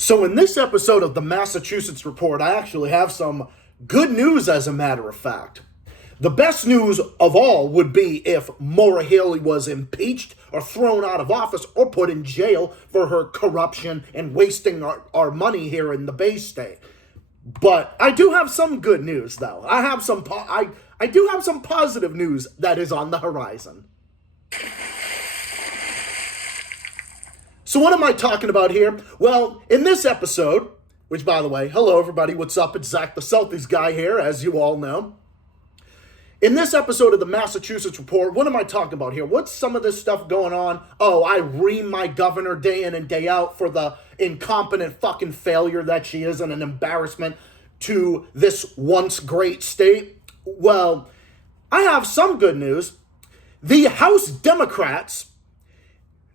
So in this episode of the Massachusetts Report, I actually have some good news, as a matter of fact. The best news of all would be if Maura Healey was impeached or thrown out of office or put in jail for her corruption and wasting our money here in the Bay State. But I do have some good news, though. I do have some positive news that is on the horizon. So what am I talking about here? Well, in this episode, which, by the way, hello everybody, what's up? It's Zach the Celtics guy here, as you all know. In this episode of the Massachusetts Report, what am I talking about here? What's some of this stuff going on? Oh, I ream my governor day in and day out for the incompetent fucking failure that she is and an embarrassment to this once great state. Well, I have some good news. The House Democrats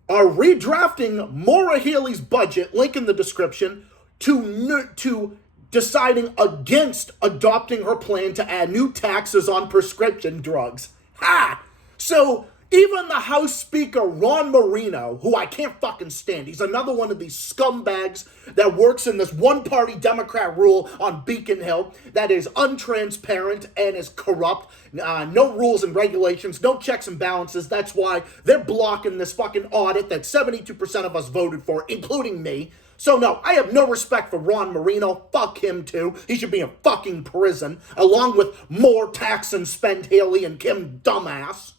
are redrafting Maura Healey's budget, link in the description, to deciding against adopting her plan to add new taxes on prescription drugs. Ha! So even the House Speaker, Ron Marino, who I can't fucking stand, he's another one of these scumbags that works in this one-party Democrat rule on Beacon Hill that is untransparent and is corrupt. No rules and regulations, no checks and balances. That's why they're blocking this fucking audit that 72% of us voted for, including me. So no, I have no respect for Ron Marino. Fuck him too. He should be in fucking prison, along with more tax and spend Healey and Kim dumbass.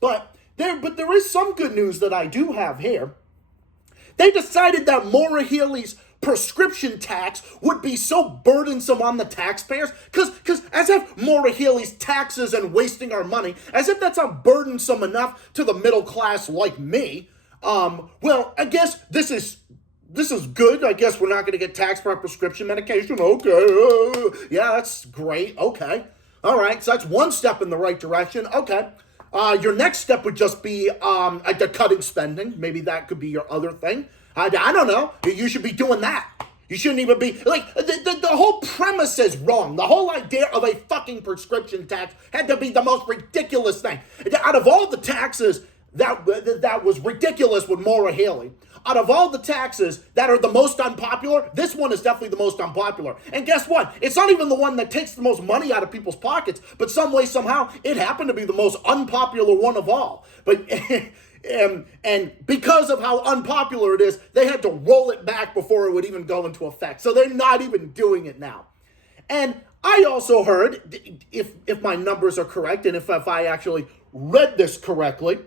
But there is some good news that I do have here. They decided that Maura Healey's prescription tax would be so burdensome on the taxpayers, because as if Maura Healey's taxes and wasting our money, as if that's not burdensome enough to the middle class like me. Well, I guess this is good. I guess we're not going to get taxed for our prescription medication. Okay. Yeah, that's great. Okay. All right. So that's one step in the right direction. Okay. Your next step would just be cutting spending. Maybe that could be your other thing. I don't know. You should be doing that. You shouldn't even be, like, the whole premise is wrong. The whole idea of a fucking prescription tax had to be the most ridiculous thing. Out of all the taxes, that was ridiculous with Maura Healey. Out of all the taxes that are the most unpopular, this one is definitely the most unpopular. And guess what? It's not even the one that takes the most money out of people's pockets, but some way, somehow, it happened to be the most unpopular one of all. But and because of how unpopular it is, they had to roll it back before it would even go into effect. So they're not even doing it now. And I also heard, if my numbers are correct, and if I actually read this correctly,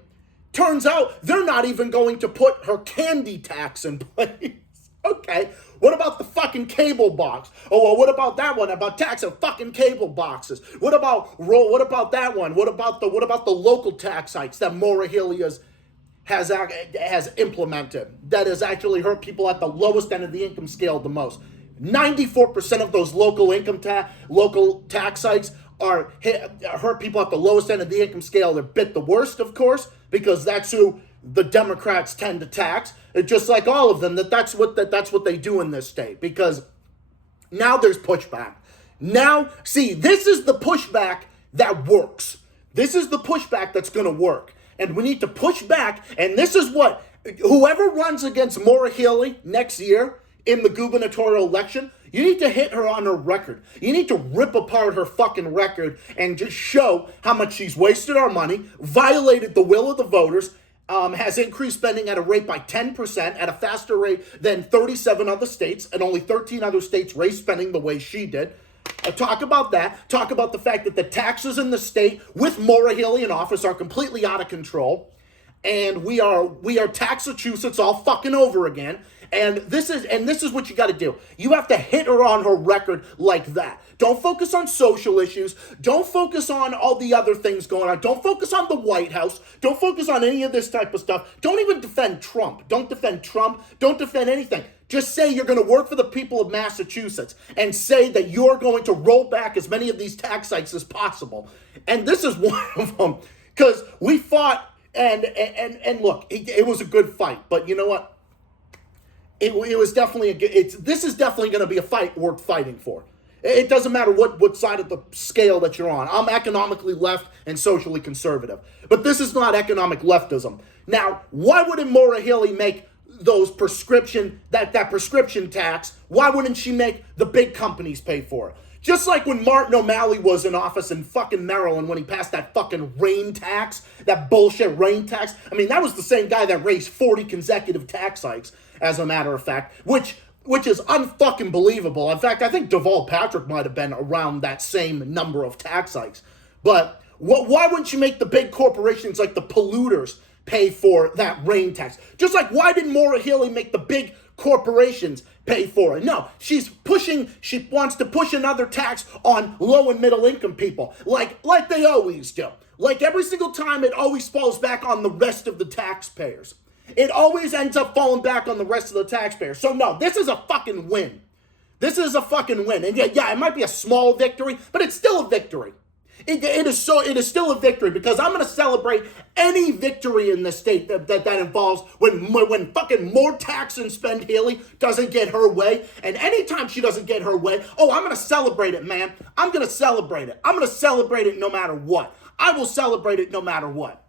turns out they're not even going to put her candy tax in place. Okay, what about the fucking cable box? Oh, well, what about that one? About tax of fucking cable boxes? What about that one? What about the local tax hikes that Maura Healey has implemented that has actually hurt people at the lowest end of the income scale the most? 94% of those local tax hikes hurt people at the lowest end of the income scale. They're bit the worst, of course, because that's who the Democrats tend to tax. It's just like all of them, that's what they do in this state. Because now there's pushback. Now, see, this is the pushback that works. This is the pushback that's going to work. And we need to push back. And this is what whoever runs against Maura Healey next year in the gubernatorial election, you need to hit her on her record. You need to rip apart her fucking record and just show how much she's wasted our money, violated the will of the voters, has increased spending at a rate by 10%, at a faster rate than 37 other states, and only 13 other states raised spending the way she did. Talk about that. Talk about the fact that the taxes in the state with Maura Healey in office are completely out of control. And we are Taxachusetts all fucking over again. And this is what you got to do. You have to hit her on her record like that. Don't focus on social issues. Don't focus on all the other things going on. Don't focus on the White House. Don't focus on any of this type of stuff. Don't even defend Trump. Don't defend Trump. Don't defend anything. Just say you're going to work for the people of Massachusetts and say that you're going to roll back as many of these tax hikes as possible. And this is one of them, because we fought and look, it was a good fight. But you know what? It was definitely this is definitely going to be a fight worth fighting for. It doesn't matter what side of the scale that you're on. I'm economically left and socially conservative. But this is not economic leftism. Now, why wouldn't Maura Healey make those prescription tax, why wouldn't she make the big companies pay for it? Just like when Martin O'Malley was in office in fucking Maryland when he passed that fucking rain tax, that bullshit rain tax. I mean, that was the same guy that raised 40 consecutive tax hikes, as a matter of fact, which is unfucking believable. In fact, I think Deval Patrick might have been around that same number of tax hikes. But why wouldn't you make the big corporations like the polluters pay for that rain tax? Just like, why didn't Maura Healey make the big corporations pay for it? No, she wants to push another tax on low and middle income people, like they always do. Like every single time, it always falls back on the rest of the taxpayers. It always ends up falling back on the rest of the taxpayers. So no, this is a fucking win. This is a fucking win. And yeah, it might be a small victory, but it's still a victory. It is still a victory, because I'm going to celebrate any victory in this state that involves when fucking more tax and spend Healey doesn't get her way. And anytime she doesn't get her way, I'm going to celebrate it, man. I'm going to celebrate it. I'm going to celebrate it no matter what. I will celebrate it no matter what.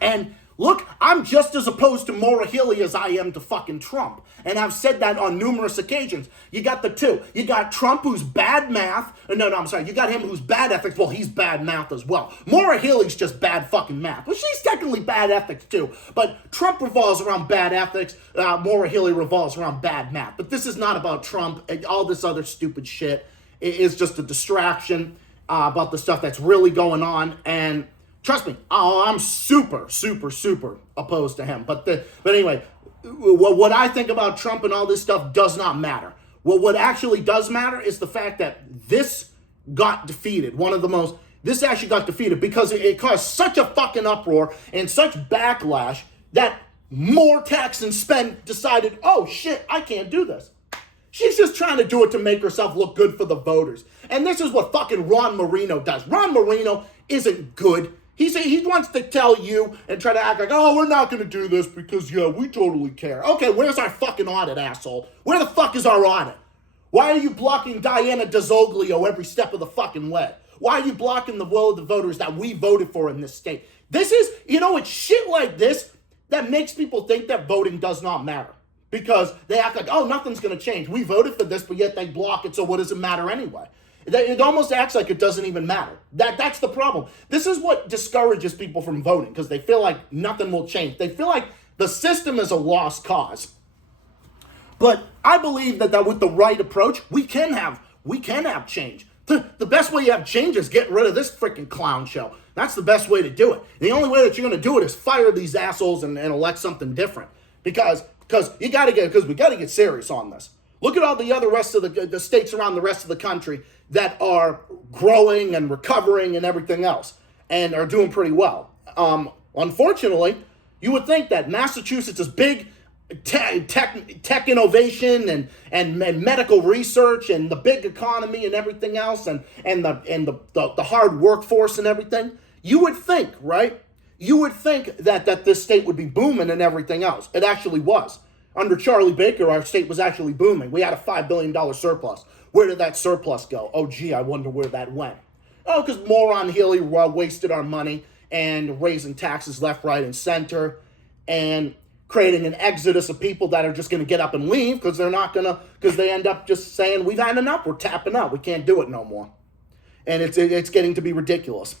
And look, I'm just as opposed to Maura Healey as I am to fucking Trump. And I've said that on numerous occasions. You got the two. You got Trump, who's bad math. No, I'm sorry. You got him, who's bad ethics. Well, he's bad math as well. Maura Healey's just bad fucking math. Well, she's technically bad ethics too. But Trump revolves around bad ethics. Maura Healey revolves around bad math. But this is not about Trump. All this other stupid shit is just a distraction about the stuff that's really going on. And trust me, I'm super, super, super opposed to him. But anyway, what I think about Trump and all this stuff does not matter. What actually does matter is the fact that this got defeated. This actually got defeated because it caused such a fucking uproar and such backlash that more tax and spend decided, oh shit, I can't do this. She's just trying to do it to make herself look good for the voters. And this is what fucking Ron Marino does. Ron Marino isn't good. He wants to tell you and try to act like, oh, we're not going to do this because, yeah, we totally care. Okay, where's our fucking audit, asshole? Where the fuck is our audit? Why are you blocking Diana DeZoglio every step of the fucking way? Why are you blocking the will of the voters that we voted for in this state? It's shit like this that makes people think that voting does not matter. Because they act like, oh, nothing's going to change. We voted for this, but yet they block it, so what does it matter anyway? It almost acts like it doesn't even matter. That's the problem. This is what discourages people from voting, because they feel like nothing will change. They feel like the system is a lost cause. But I believe that with the right approach, we can have change. The best way you have change is get rid of this freaking clown show. That's the best way to do it. The only way that you're going to do it is fire these assholes and elect something different. Because we got to get serious on this. Look at all the other rest of the states around the rest of the country that are growing and recovering and everything else and are doing pretty well. Unfortunately, you would think that Massachusetts' big tech innovation and medical research and the big economy and everything else and the hard workforce and everything, you would think, right? You would think that this state would be booming and everything else. It actually was. Under Charlie Baker, our state was actually booming. We had a $5 billion surplus. Where did that surplus go? Oh, gee, I wonder where that went. Oh, because moron Healey wasted our money and raising taxes left, right, and center and creating an exodus of people that are just going to get up and leave because they end up just saying, we've had enough, we're tapping out, we can't do it no more. And it's getting to be ridiculous.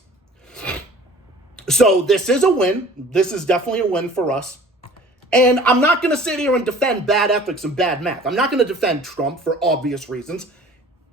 So this is a win. This is definitely a win for us. And I'm not going to sit here and defend bad ethics and bad math. I'm not going to defend Trump for obvious reasons.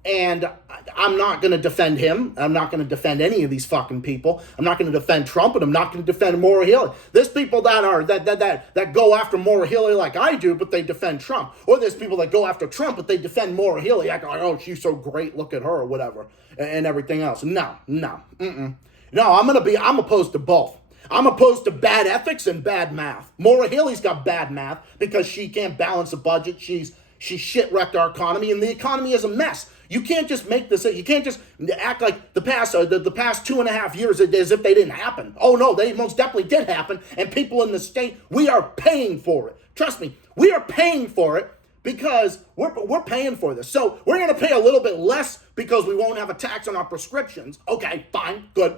And I'm not going to defend him. I'm not going to defend any of these fucking people. I'm not going to defend Trump, and I'm not going to defend Maura Healey. There's people that go after Maura Healey like I do, but they defend Trump. Or there's people that go after Trump, but they defend Maura Healey. Like, oh, she's so great, look at her, or whatever, and everything else. No, I'm opposed to both. I'm opposed to bad ethics and bad math. Maura Healey's got bad math because she can't balance a budget. She shit-wrecked our economy, and the economy is a mess. You can't just make this. You can't just act like the past 2.5 years as if they didn't happen. Oh no, they most definitely did happen, and people in the state, we are paying for it. Trust me, we are paying for it because we're paying for this. So we're going to pay a little bit less because we won't have a tax on our prescriptions. Okay, fine, good.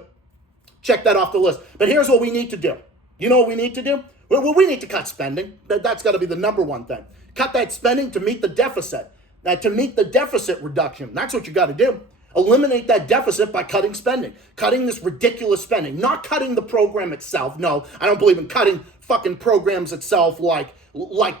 Check that off the list. But here's what we need to do. You know what we need to do? Well, we need to cut spending. That's got to be the number one thing. Cut that spending to meet the deficit. To meet the deficit reduction. That's what you got to do. Eliminate that deficit by cutting spending. Cutting this ridiculous spending. Not cutting the program itself. No, I don't believe in cutting fucking programs itself like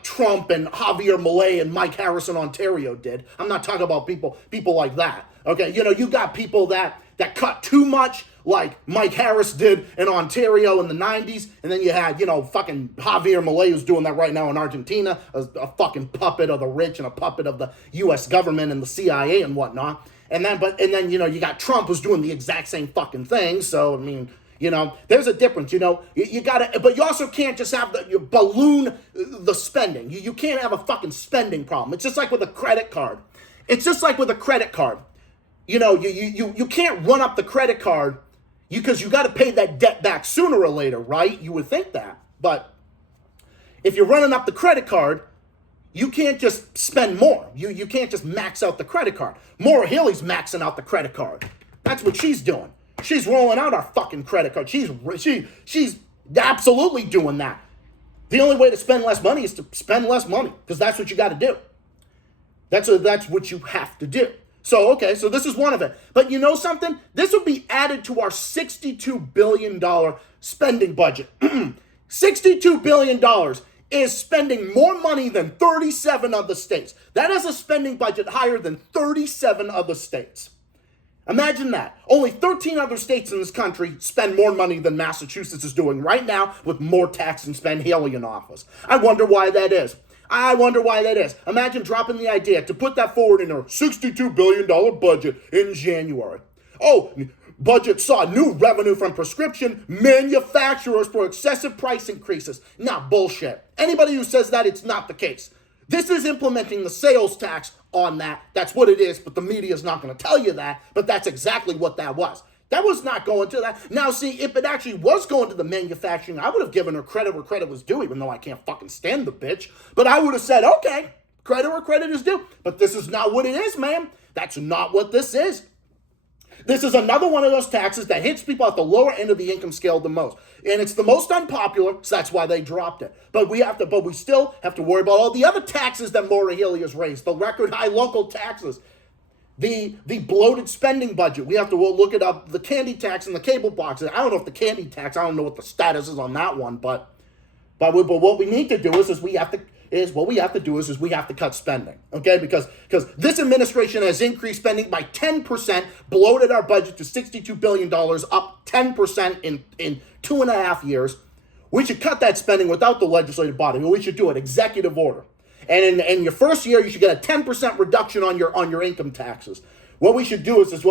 Trump and Javier Milei and Mike Harris in Ontario did. I'm not talking about people like that. Okay, you got people that cut too much, like Mike Harris did in Ontario in the 90s, and then you had, fucking Javier Milei who's doing that right now in Argentina, a fucking puppet of the rich and a puppet of the U.S. government and the CIA and whatnot. And then you got Trump who's doing the exact same fucking thing. So, I mean, there's a difference, you gotta, but you also can't just have you balloon the spending. You can't have a fucking spending problem. It's just like with a credit card. You can't run up the credit card because you got to pay that debt back sooner or later, right? You would think that. But if you're running up the credit card, you can't just spend more. You can't just max out the credit card. Maura Healey's maxing out the credit card. That's what she's doing. She's rolling out our fucking credit card. She's absolutely doing that. The only way to spend less money is to spend less money because that's what you got to do. That's what you have to do. So this is one of it. But you know something? This would be added to our $62 billion spending budget. $62 billion is spending more money than 37 other states. That is a spending budget higher than 37 other states. Imagine that. Only 13 other states in this country spend more money than Massachusetts is doing right now with more tax and spend Healey in office. I wonder why that is. Imagine dropping the idea to put that forward in our $62 billion budget in January. Budget saw new revenue from prescription manufacturers for excessive price increases. Not bullshit. Anybody who says that, it's not the case. This is implementing the sales tax on that. That's what it is, but the media is not going to tell you that, but that's exactly what that was. That was not going to that. Now, see, if it actually was going to the manufacturing, I would have given her credit where credit was due, even though I can't fucking stand the bitch. But I would have said, okay, credit where credit is due. But this is not what it is, man. That's not what this is. This is another one of those taxes that hits people at the lower end of the income scale the most. And it's the most unpopular, so that's why they dropped it. But we still have to worry about all the other taxes that Maura Healey has raised, the record high local taxes. The bloated spending budget. We have to look it up. The candy tax and the cable boxes. I don't know if the candy tax, I don't know what the status is on that one, but what we need to do is we have to cut spending, okay? Because this administration has increased spending by 10%, bloated our budget to $62 billion, up 10% in 2.5 years. We should cut that spending without the legislative body. We should do an executive order. And in your first year, you should get a 10% reduction on your income taxes. What we should do is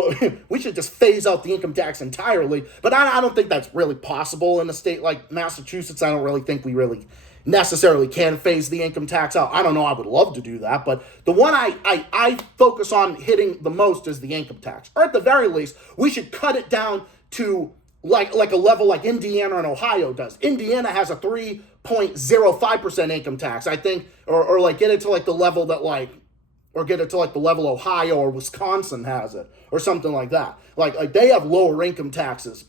we should just phase out the income tax entirely. But I don't think that's really possible in a state like Massachusetts. I don't really think we really necessarily can phase the income tax out. I don't know. I would love to do that. But the one I focus on hitting the most is the income tax. Or at the very least, we should cut it down to like a level like Indiana and Ohio does. Indiana has a 3.05% income tax, I think, or like get it to like the level that the level Ohio or Wisconsin has it, or something like that. Like they have lower income taxes.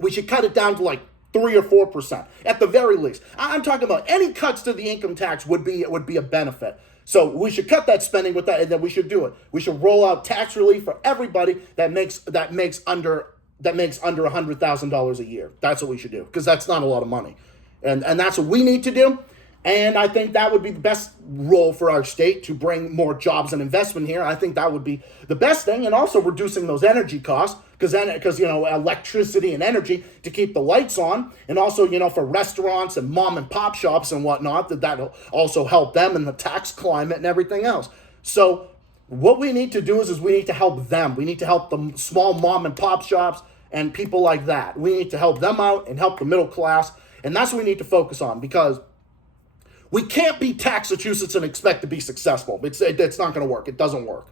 We should cut it down to like 3 or 4% at the very least. I'm talking about any cuts to the income tax would be a benefit. So we should cut that spending with that, and then we should do it. We should roll out tax relief for everybody that makes under $100,000 a year. That's what we should do, because that's not a lot of money. And that's what we need to do. And I think that would be the best role for our state to bring more jobs and investment here. I think that would be the best thing. And also reducing those energy costs, because electricity and energy to keep the lights on. And also, for restaurants and mom and pop shops and whatnot, that'll also help them in the tax climate and everything else. So what we need to do is we need to help them. We need to help the small mom and pop shops and people like that. We need to help them out and help the middle class. And that's what we need to focus on, because we can't be Taxachusetts and expect to be successful. It's not going to work. It doesn't work.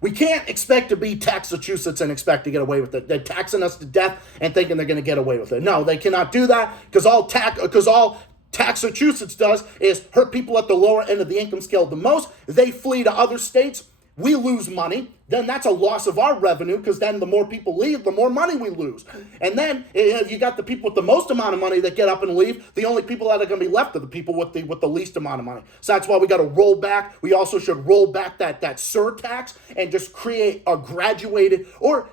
We can't expect to be Taxachusetts and expect to get away with it. They're taxing us to death and thinking they're going to get away with it. No, they cannot do that, because all Taxachusetts does is hurt people at the lower end of the income scale the most. They flee to other states we lose money, then that's a loss of our revenue, because then the more people leave, the more money we lose. And then if you got the people with the most amount of money that get up and leave, the only people that are going to be left are the people with the least amount of money. So that's why we got to roll back. We also should roll back that surtax and just create a graduated, or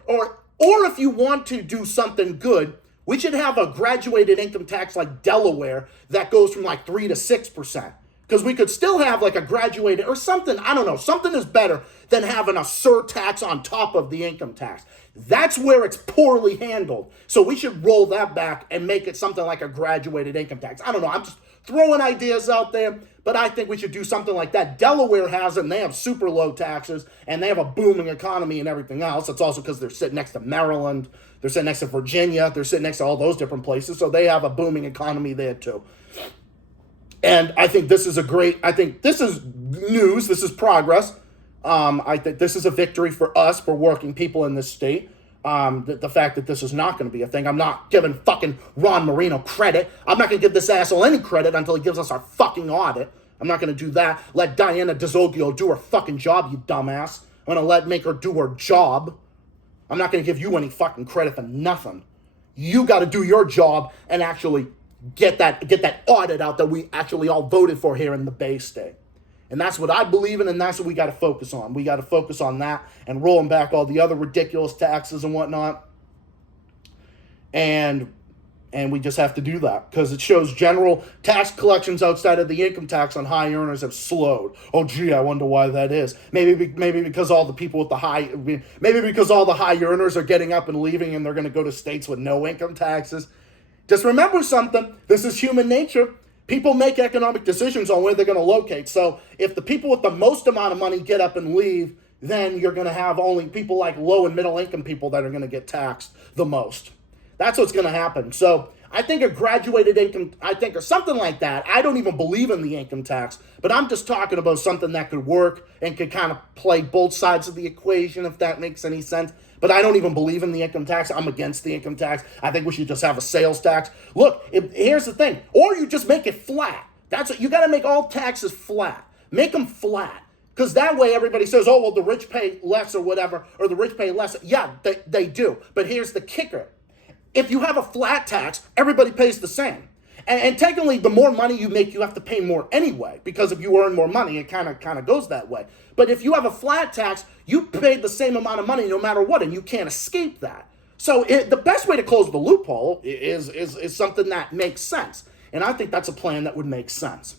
if you want to do something good, we should have a graduated income tax like Delaware that goes from like 3 to 6%. Because we could still have like a graduated or something, I don't know, something is better than having a surtax on top of the income tax. That's where it's poorly handled. So we should roll that back and make it something like a graduated income tax. I don't know, I'm just throwing ideas out there, but I think we should do something like that. Delaware has it, and they have super low taxes, and they have a booming economy and everything else. It's also because they're sitting next to Maryland, they're sitting next to Virginia, they're sitting next to all those different places, so they have a booming economy there too. And I think this is this is news, this is progress. I think this is a victory for us, for working people in this state. The fact that this is not going to be a thing. I'm not giving fucking Ron Marino credit. I'm not going to give this asshole any credit until he gives us our fucking audit. I'm not going to do that. Let Diana DeZoglio do her fucking job, you dumbass. I'm going to make her do her job. I'm not going to give you any fucking credit for nothing. You got to do your job and actually get that audit out that we actually all voted for here in the Bay State. And that's what I believe in, and that's what we got to focus on. We got to focus on that and rolling back all the other ridiculous taxes and whatnot. And we just have to do that because it shows general tax collections outside of the income tax on high earners have slowed. Oh, gee, I wonder why that is. Maybe because all the people with maybe because all the high earners are getting up and leaving and they're going to go to states with no income taxes. Just remember something. This is human nature. People make economic decisions on where they're going to locate. So if the people with the most amount of money get up and leave, then you're going to have only people like low and middle income people that are going to get taxed the most. That's what's going to happen. So I think a graduated income, or something like that. I don't even believe in the income tax, but I'm just talking about something that could work and could kind of play both sides of the equation, if that makes any sense. But I don't even believe in the income tax. I'm against the income tax. I think we should just have a sales tax. Look, here's the thing. Or you just make it flat. That's what you got to make all taxes flat. Make them flat. Because that way everybody says, oh, well, the rich pay less or whatever, or the rich pay less. Yeah, they do. But here's the kicker. If you have a flat tax, everybody pays the same. And technically, the more money you make, you have to pay more anyway. Because if you earn more money, it kind of goes that way. But if you have a flat tax, you pay the same amount of money no matter what, and you can't escape that. So the best way to close the loophole is something that makes sense. And I think that's a plan that would make sense.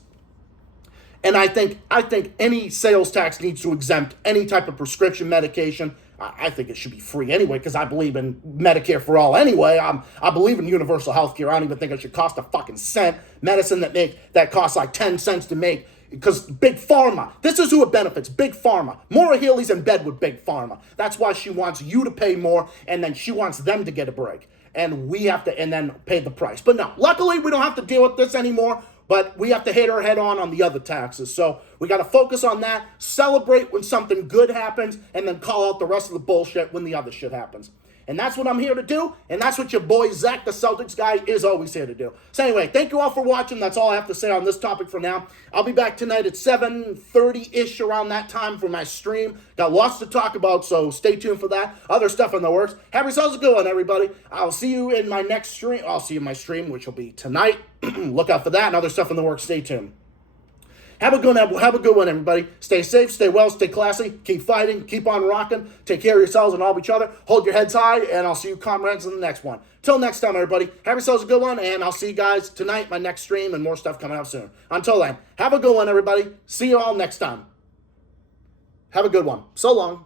And I think any sales tax needs to exempt any type of prescription medication. I think it should be free anyway, because I believe in Medicare for all anyway. I believe in universal health care. I don't even think it should cost a fucking cent. Medicine that costs like 10 cents to make, because Big Pharma, this is who it benefits, Big Pharma. Maura Healey's in bed with Big Pharma. That's why she wants you to pay more, and then she wants them to get a break. And we have to, and then pay the price. But no, luckily we don't have to deal with this anymore. But we have to hit our head on the other taxes. So we got to focus on that, celebrate when something good happens, and then call out the rest of the bullshit when the other shit happens. And that's what I'm here to do, and that's what your boy Zach, the Celtics guy, is always here to do. So anyway, thank you all for watching. That's all I have to say on this topic for now. I'll be back tonight at 7:30-ish around that time for my stream. Got lots to talk about, so stay tuned for that. Other stuff in the works. Have yourselves a good one, everybody. I'll see you in my next stream. I'll see you in my stream, which will be tonight. Look out for that and other stuff in the works. Stay tuned. Have a good one, everybody. Stay safe, stay well, stay classy, keep fighting, keep on rocking, take care of yourselves and all of each other. Hold your heads high, and I'll see you comrades in the next one. Till next time, everybody, have yourselves a good one, and I'll see you guys tonight, my next stream, and more stuff coming out soon. Until then, have a good one, everybody. See you all next time. Have a good one. So long.